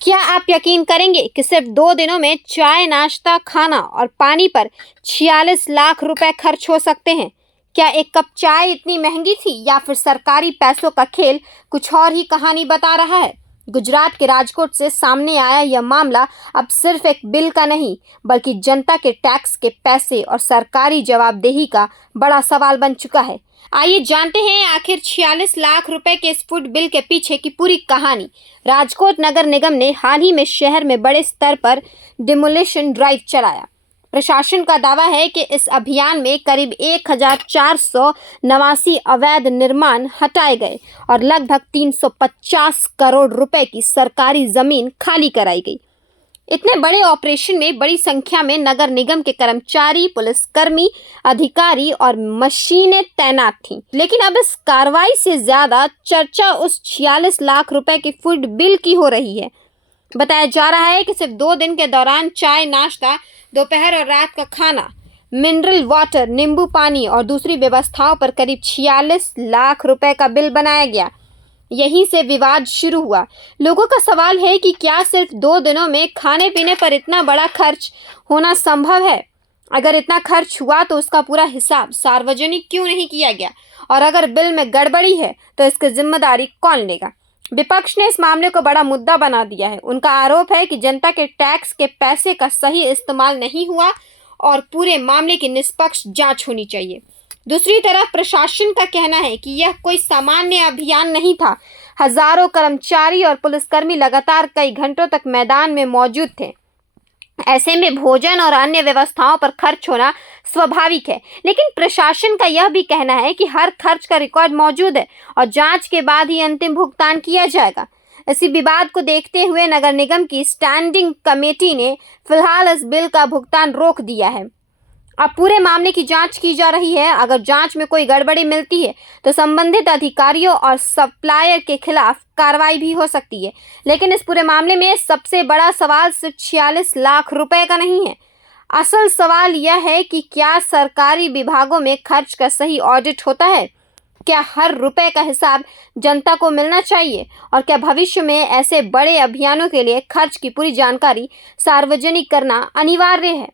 क्या आप यकीन करेंगे कि सिर्फ 2 दिनों में चाय, नाश्ता, खाना और पानी पर 46 लाख रुपए खर्च हो सकते हैं? क्या एक कप चाय इतनी महंगी थी या फिर सरकारी पैसों का खेल कुछ और ही कहानी बता रहा है? गुजरात के राजकोट से सामने आया यह मामला अब सिर्फ एक बिल का नहीं, बल्कि जनता के टैक्स के पैसे और सरकारी जवाबदेही का बड़ा सवाल बन चुका है। आइए जानते हैं आखिर 46 लाख रुपए के इस फूड बिल के पीछे की पूरी कहानी। राजकोट नगर निगम ने हाल ही में शहर में बड़े स्तर पर डिमोलिशन ड्राइव चलाया। प्रशासन का दावा है कि इस अभियान में करीब 1489 अवैध निर्माण हटाए गए और लगभग 350 करोड़ रुपए की सरकारी जमीन खाली कराई गई। इतने बड़े ऑपरेशन में बड़ी संख्या में नगर निगम के कर्मचारी, पुलिसकर्मी, अधिकारी और मशीनें तैनात थीं। लेकिन अब इस कार्रवाई से ज्यादा चर्चा उस 46 लाख रुपए के फूड बिल की हो रही है। बताया जा रहा है कि सिर्फ 2 दिन के दौरान चाय, नाश्ता, दोपहर और रात का खाना, मिनरल वाटर, नींबू पानी और दूसरी व्यवस्थाओं पर करीब 46 लाख रुपए का बिल बनाया गया। यहीं से विवाद शुरू हुआ। लोगों का सवाल है कि क्या सिर्फ 2 दिनों में खाने पीने पर इतना बड़ा खर्च होना संभव है? अगर इतना खर्च हुआ तो उसका पूरा हिसाब सार्वजनिक क्यों नहीं किया गया? और अगर बिल में गड़बड़ी है तो इसकी जिम्मेदारी कौन लेगा? विपक्ष ने इस मामले को बड़ा मुद्दा बना दिया है। उनका आरोप है कि जनता के टैक्स के पैसे का सही इस्तेमाल नहीं हुआ और पूरे मामले की निष्पक्ष जांच होनी चाहिए। दूसरी तरफ प्रशासन का कहना है कि यह कोई सामान्य अभियान नहीं था। हजारों कर्मचारी और पुलिसकर्मी लगातार कई घंटों तक मैदान में मौजूद थे। ऐसे में भोजन और अन्य व्यवस्थाओं पर खर्च होना स्वाभाविक है। लेकिन प्रशासन का यह भी कहना है कि हर खर्च का रिकॉर्ड मौजूद है और जांच के बाद ही अंतिम भुगतान किया जाएगा। इसी विवाद को देखते हुए नगर निगम की स्टैंडिंग कमेटी ने फिलहाल इस बिल का भुगतान रोक दिया है। अब पूरे मामले की जांच की जा रही है। अगर जांच में कोई गड़बड़ी मिलती है तो संबंधित अधिकारियों और सप्लायर के खिलाफ कार्रवाई भी हो सकती है। लेकिन इस पूरे मामले में सबसे बड़ा सवाल सिर्फ 46 लाख रुपए का नहीं है। असल सवाल यह है कि क्या सरकारी विभागों में खर्च का सही ऑडिट होता है? क्या हर रुपए का हिसाब जनता को मिलना चाहिए? और क्या भविष्य में ऐसे बड़े अभियानों के लिए खर्च की पूरी जानकारी सार्वजनिक करना अनिवार्य है?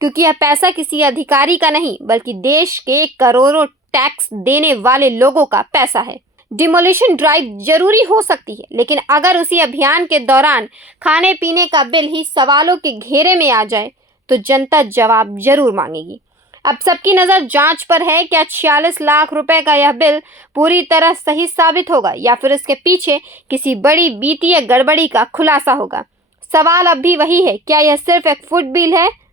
क्योंकि यह पैसा किसी अधिकारी का नहीं, बल्कि देश के करोड़ों टैक्स देने वाले लोगों का पैसा है। डिमोलिशन ड्राइव जरूरी हो सकती है, लेकिन अगर उसी अभियान के दौरान खाने पीने का बिल ही सवालों के घेरे में आ जाए तो जनता जवाब जरूर मांगेगी। अब सबकी नज़र जांच पर है। क्या 46 लाख रुपए का यह बिल पूरी तरह सही साबित होगा या फिर इसके पीछे किसी बड़ी वित्तीय गड़बड़ी का खुलासा होगा? सवाल अब भी वही है, क्या यह सिर्फ एक फूड बिल है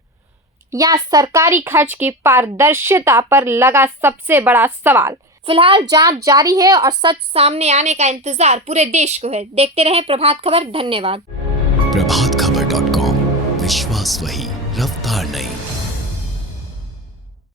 या सरकारी खर्च की पारदर्शिता पर लगा सबसे बड़ा सवाल? फिलहाल जांच जारी है और सच सामने आने का इंतजार पूरे देश को है। देखते रहे प्रभात खबर। धन्यवाद। प्रभातखबर.com, विश्वास वही, रफ्तार नहीं।